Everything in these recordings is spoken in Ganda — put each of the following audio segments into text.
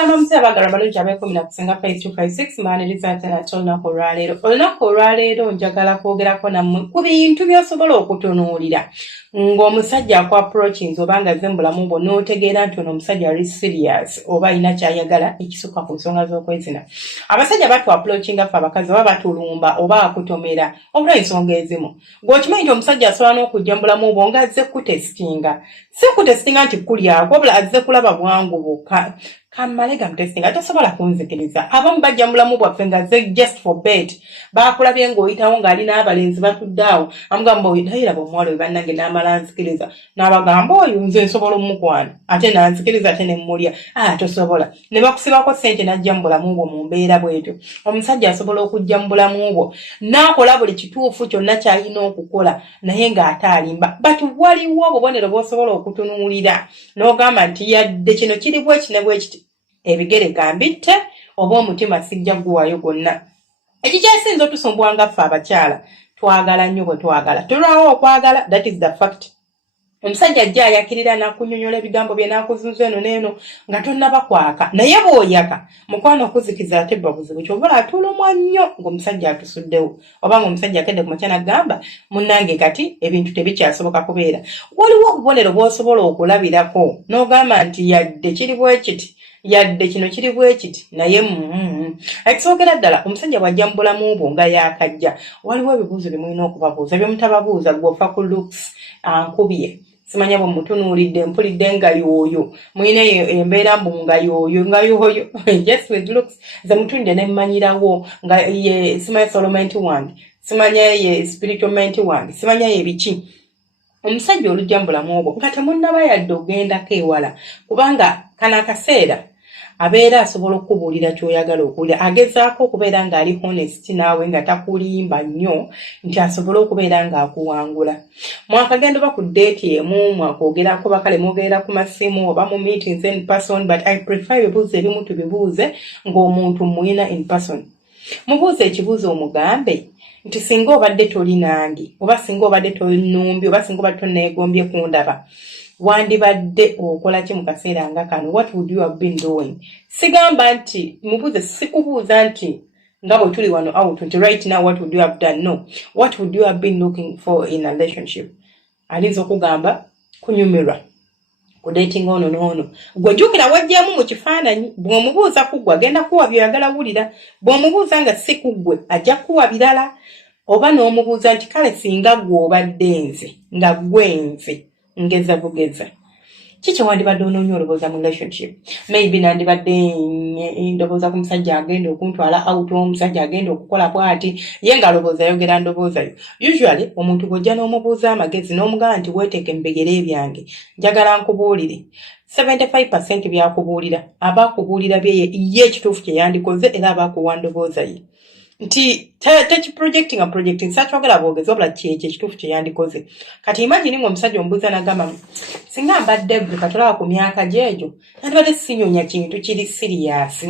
Mukama mzee bagala balungi abekumi na kusenga 5256 mbaaniriza ate nate olunaku olwaleero. Olunaku olwaleero njagala kwogerako nammwe ku bintu by'osobola okutunuulira ng'omusajja aku-approachinze oba nga azze mu bulamu bwo n'otegeera nti ono omusajja ali serious oba alina ky'ayagala ekisukka ku nsonga z'okwezina. Abasajja batu-approachinga ffe abakazi oba batulumba oba akutomera obula ensonga ezimu. Gw'okimanyi nti omusajja asobola n'okujja mu bulamu bwo ng'azze kutesitinga. Si kutesitinga nti kulyako wabula azze kulaba bwangu bwokka. Kamale gamtestinga tasobola kunzikiriza. Abamu bajja mu bulamu bwaffe nga ze just for bet. Baakulabye ng'oyitawo ng'ali n'abalenzi batudde awo. Amugamba oyitayira b'omuwala we bannange n'amala nzikiriza. N'abagamba oyo nze nsobola omukwana. Ate n'anzikiriza ate ne mmulya. Tosobola. Ne bakusibako ssente n'ajja mu bulamu bwo mu mbeera bw'etyo. Omusajja asobola okujja mu bulamu bwo. N'akola buli kituufu kyonna ky'alina okukola naye ng'ate alimba. But waliwo obubonero bw'osobola okutunuulira. N'ogamba nti yadde kino kiri bweki ne bwekiti. Ebigere gambitte oba omutima sijja guwayo gonna. Ekikyasinze otusumbuwanga ffe abakyala twagala nnyo bwe twagala. Tulwawo okwagala, that is the fact. Omusajja ajja ayakirira n'akunyonyola ebigambo bye n'akuzunza eno n'eno nga tonnaba kwaka. Naye bw'oyaka mukwano okuzikiza ate bba buzibu ky'obola atulumwa nnyo ng'omusajja atusuddewo. Oba ng'omusajja akedde ku makya n'agamba munnange kati ebintu tebikyasoboka kubeera. Waliwo obubonero bw'osobola okulabirako n'ogamba nti yadde kiri bwekiti. Yadde kino kiri bwekiti naye ekisookera ddala omusajja bw'ajja mu bulamu bwo nga yaakajja waliwo ebibuuzo bye mulina okubabuuza bye mutababuuza gw'ofa ku looks ankubye simanya bwe mutunuulidde mpulidde nga y'oyo mulina embeera mbu nga y'oyo just with looks ze mutulidde ne mmanyirawo nga ye simanya solomenti wange simanya ye spiritual menti wange simanya ye biki. Omusajja olujja mu bulamu bwo nga temunnaba yadde ogendako ewala kubanga kana akaseera abeera asobola okubuulira ky'oyagala okuwulira. Agezaako okubeera ng'ali honest naawe nga takulimba nnyo nti asobole okubeera ng'akuwangula. Mwakagenda oba ku date emu mwakwogerako bakale mwogerera ku masimu oba mu meetings in person, but I prefer ebibuuzo ebimu tubibuuze ng'omuntu muyina in person. Mubuuze ekibuuzo omugambe nti singa obadde toli nange oba singa obadde tolinumbye oba singa obadde tonneegombye kundaba wandibadde okola ki mu kaseera nga kano, what would you have been doing? Sigamba nti mubuuze, sikubuuza nti nga bwe tuli wano out nti right now what would you have done. No, what would you have been looking for in a relationship? Alinza okugamba kunyumirwa kudating ono n'ono. Gwe jjukira wajjamu mu kifaananyi bw'omubuuza ku ggwe agenda kuwa by'oyagala wulira. Bw'omubuuza nga si ku ggwe ajja kuwa birala. Oba n'omubuuza nti kale singa ggwe obadde nze nga ggwe nze ngeza bugeza kiki wandibadde onoonya olowooza mu relationship. Maybe nandibadde ndowooza ku musajja agenda okuntwala out, omusajja agenda okukola bw'ati ye ng'alowooza ayogera ndowooza yo. Usually omuntu bw'ojja n'omubuuza amagezi n'omugamba nti weeteeke mu bigere byange njagala nkubuulire 75% byakubuulira aba akubuulira bye ye ekituufu kye yandikoze era aba akuwa ndowooza ye. Nti projecting sakyogera bwogezi wabula kyekyo ekituufu kye yandikoze. Kati imagine ng'omusajja omubuuza n'agamba singa mbadde gwe katolaba ku myaka gy'egyo nandibadde sinyonya kintu kiri serious,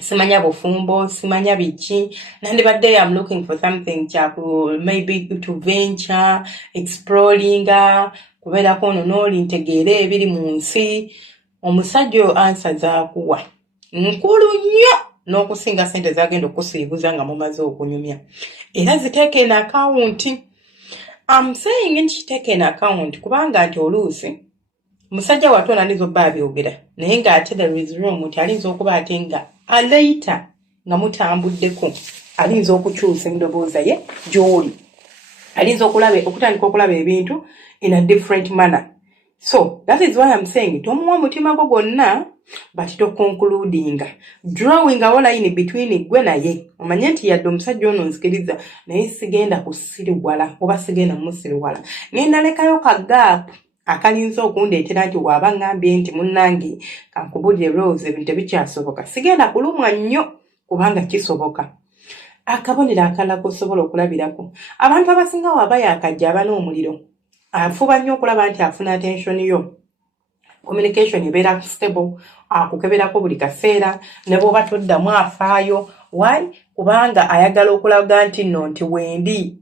simanya bufumbo simanya biki, nandibadde I'm looking for something kyaku maybe to venture exploring kubeerako ono n'oli ntegeera ebiri mu nsi. Omusajja oyo ansa zaakuwa nkulu nnyo n'okusinga ssente zagenda okusiibuza nga mumaze okunyumya. Era ziteeke in account. I'm saying nti kiteeke in account kubanga nti oluusi musajja wattu onaniza obba abyogera naye ng'ate there is room nti alinza okuba ate nga later nga mutambuddeko alinza okukyusa endowooza ye gy'oli. Alinza okutandika okulaba ebintu in a different manner. So that is why I'm saying tomuwa mutima gwo gwonna but to concluding drawing a line between gwe naye. Omanye nti yadde omusajja ono nzikiriza naye sigenda kusiriwala oba sigenda musiriwala. Ngenda lekayo ka gap akalinza okundeetera nti waaba ngambye nti munnange kankubulire Rose ebintu tebikyasoboka. Sigenda kulumwa nnyo kubanga kisoboka. Akabonero akalala k'osobola okulabirako abantu abasinga waaba yaakajja aba n'omuliro afuba nnyo okulaba nti afuna attention yo. Communication ebeera stable, akukeberako buli kaseera ne bw'oba toddamu afaayo. Why? Kubanga ayagala okulaga nti nno nti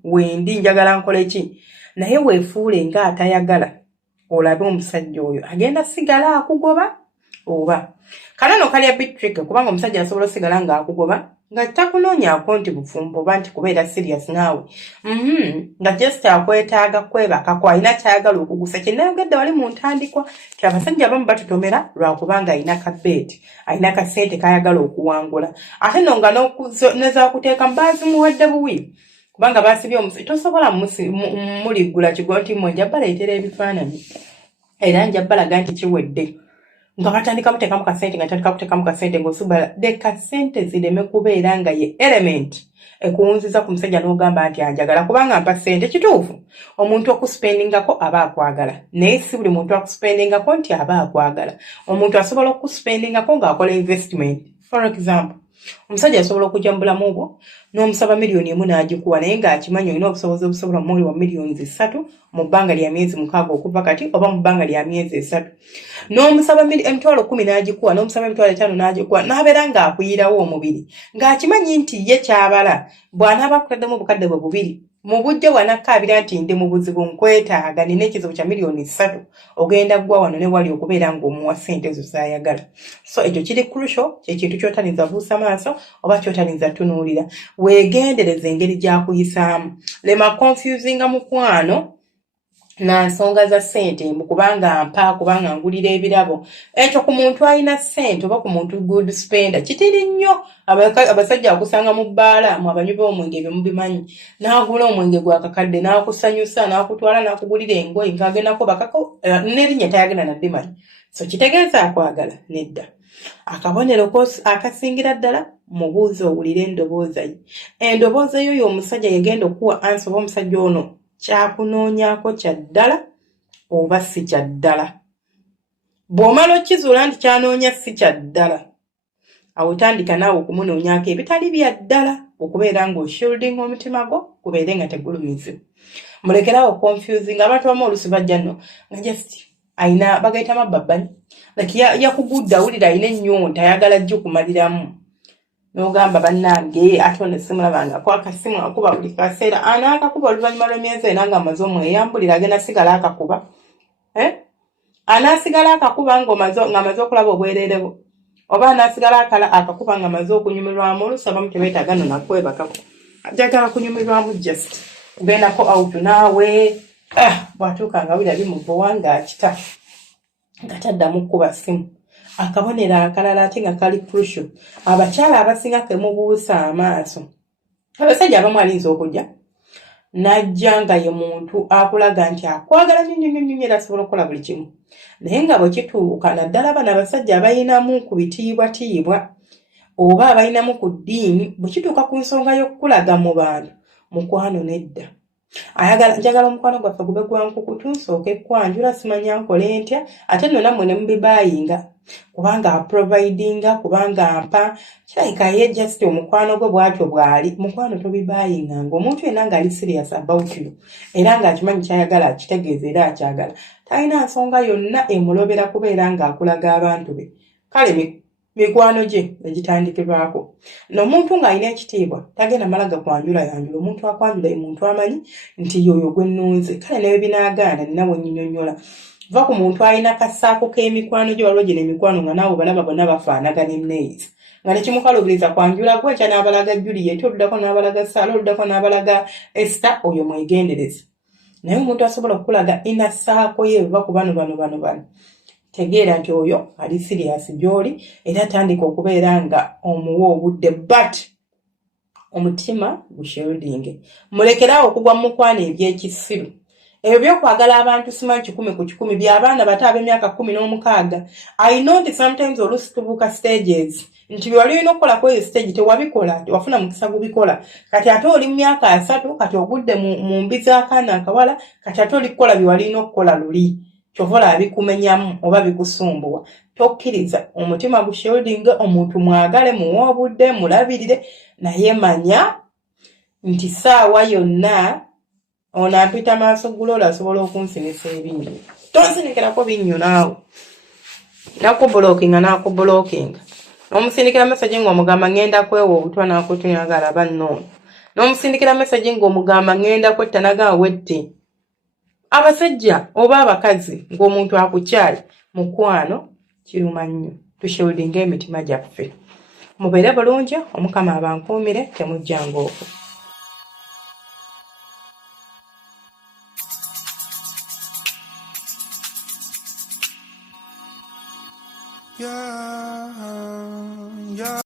wendi njagala nkole ki. Naye weefuule nga atayagala olabe omusajja oyo agenda sigala akugoba oba kanano kali a bit trick kubanga omusajja asobola osigala ng'akugoba nga takunoonyaako nti bufumbo oba nti kubeera serious naawe nga just akwetaaga kwebakako alina kyayagala okugusa kyenayogedde wali mu ntandikwa ti abasajja abamu batutomera lwakubanga alina kabeeti alina kasente kayagala okuwangula ate no nga nezakuteeka mubaazimuwadde buwi kubanga baasibye omusi tosobola muliggula kigo nti mmwe nja baleetera ebifaananyi era nja balaga nti kiwedde nga batandika muteekamu kasente nga tandika kuteekamu kasente ng'osubala de kasente zireme kubeera nga ye element ekuwunziza ku musajja n'ogamba nti anjagala kubanga mpa sente kituufu omuntu okuspendingako aba akwagala naye si buli muntu akuspendingako nti aba akwagala omuntu asobola okuspendingako ng'akola investment for example omusajja asobola okujja mu bulamu bwo n'omusaba miliyoni 1 n'agikuwa naye ng'akimanyi olina obusobozi obusobola muli wa miliyoni 3 mu bbanga lya myezi 6 okuva kati oba mu bbanga lya myezi 3 n'omusaba emitwalo 10 n'agikuwa n'omusaba emitwalo 5 n'agikuwa n'abeera ng'akuyirawo omubiri ng'akimanyi nti ye kyabala bw'anaaba akutaddemu obukadde bwe bubiri mu budde bw'anakkaabira nti ndi mu buzibu nkwetaaga nina ekizibu kya miliyoni 3 ogenda gwa wano ne wali okubeera ng'omuwa ssente zo z'ayagala so ekyo kiri crucial kyekintu ky'otalinza buusa maaso oba ky'otalinza tunuulira weegendereza engeri gy'akuyisaamu lema confusinga mukwano na nsonga za ssente mbu kubanga mpa kubanga ngulira ebirabo ekyo ku muntu alina ssente oba ku muntu good spender kitiri nnyo abasajja akusanga mu bbaala mu abanywi b'omwenge bye mubimanyi n'agula omwenge gwakakadde n'akusanyusa n'akutwala n'akugulira engoye ng'agendako bakako n'erinnya tayagenda naddimanyi so kitegeeza akwagala nedda akabonero akasingira ddala mubuuze owulire endobooza ye endobooza yo y'omusajja yagenda okuwa ansi oba omusajja ono kyakunoonyaako kya ddala oba si kya ddala bw'omala okkizuula nti kyanoonya si kya ddala awo otandika naawe okumunoonyaako ebitali bya ddala okubeera ng'oshieldinga omutima gwo gubeere nga tegulumizibu mulekerawo confusing abantu bamu olusi bajja nno nga just ayina bagayita mabbabbanyi like yakugudde awulira ayina ennyonta ayagala jjo kumaliramu n'ogamba bannange ate ono simulabangako akasimu akuba buli kaseera anaakakuba oluvannyuma lw'emyezi ena ng'amaze omweyambulira agenda sigala akakuba anaasigala akakuba ng'amaze okulaba obwereere bwo oba anaasigala akakuba ng'amaze okunyumirwamu olusi abamu tebeetaaga no nakwebakako ajagala kunyumirwamu just kugendako out naawe bw'atuuka nga awulira bimuvuwa ng'akita nga taddamu kkuba simu akabonero akalala ate nga kali crucial abakyala abasinga kemubuusa amaaso abasajja abamu alinza okujja n'ajja nga ye muntu akulaga nti akwagala nnyo era asobola okukola buli kimu naye nga bwe kituuka naddala bano abasajja abayinamu ku bitiibwatiibwa oba abayinamu ku ddiini bwe kituuka ku nsonga y'okukulaga mu bantu mukwano nedda njagala omukwano gwaffe gube gwankukutu nsooke kwanjula simanya nkole ntya ate nno nammwe ne mubibayinga kubanga aprovidinga kubanga mpa kirabika ye just omukwano gwe bwatyo bw'ali mukwano tobibayinga ng'omuntu yenna ng'ali serious about you era ng'akimanyi kyayagala akitegeeza era akyagala talina nsonga yonna emulobera kubeera ng'akulaga abantu be kale mikwano gye negitandikibwako n'omuntu ng'alina ekitiibwa tagenda malaga kwanjula yanjula omuntu akwanjula ye muntu amanyi nti yoyo gwe nnunze kale nawe binaaganda ninawe nnyinnyonnyola va ku muntu alina kasaako k'emikwano gye waliwo gye n'emikwano nga naawe balaba bonna bafaanagana emneezi nga nekimukalubiriza kwanjula gwenkya n'abalaga Juliet oluddako n'abalaga Sala oluddako n'abalaga Esther oyo mwegendereza naye omuntu asobola okulaga ina saako ye va ku bano tegeera nti oyo ali serious gy'oli era tandika okubeera nga omuwa obudde but omutima gushieldinge mulekerawo okugwa mu mukwano eby'ekisiru ebyo byokwagala abantu simanyi 10 ku 10 by'abaana bato ab'emyaka 16 I know nti sometimes olusi tubuuka stages nti byewali olina okukola ku eyo stage tewabikola tewafuna mukisa gubikola kati ate oli mu myaka 3 kati ogudde mu mbi z'akaana akawala kati ate oli kukola byewalina okukola luli kyovola abikumenyamu oba bikusumbuwa tokkiriza omutima gushieldinge omuntu mwagale muwa obudde mulabirire naye manya nti saawa yonna ono ampita maaso gulola asobola okunsinisa ebintu tonsinikirako binnyo naawe nakubulokinga n'omusindikira message ng'omugamba ngenda kwewa obutwa n'akutunyagala bannoono n'omusindikira message ng'omugamba ngenda kwetta nagaa wette abasajja oba abakazi ng'omuntu akukyali mukwano kiruma nnyo tushieldinga emitima gyaffe mubeere bulungi omukama abankuumire temujjanga okwo Yeah, yeah.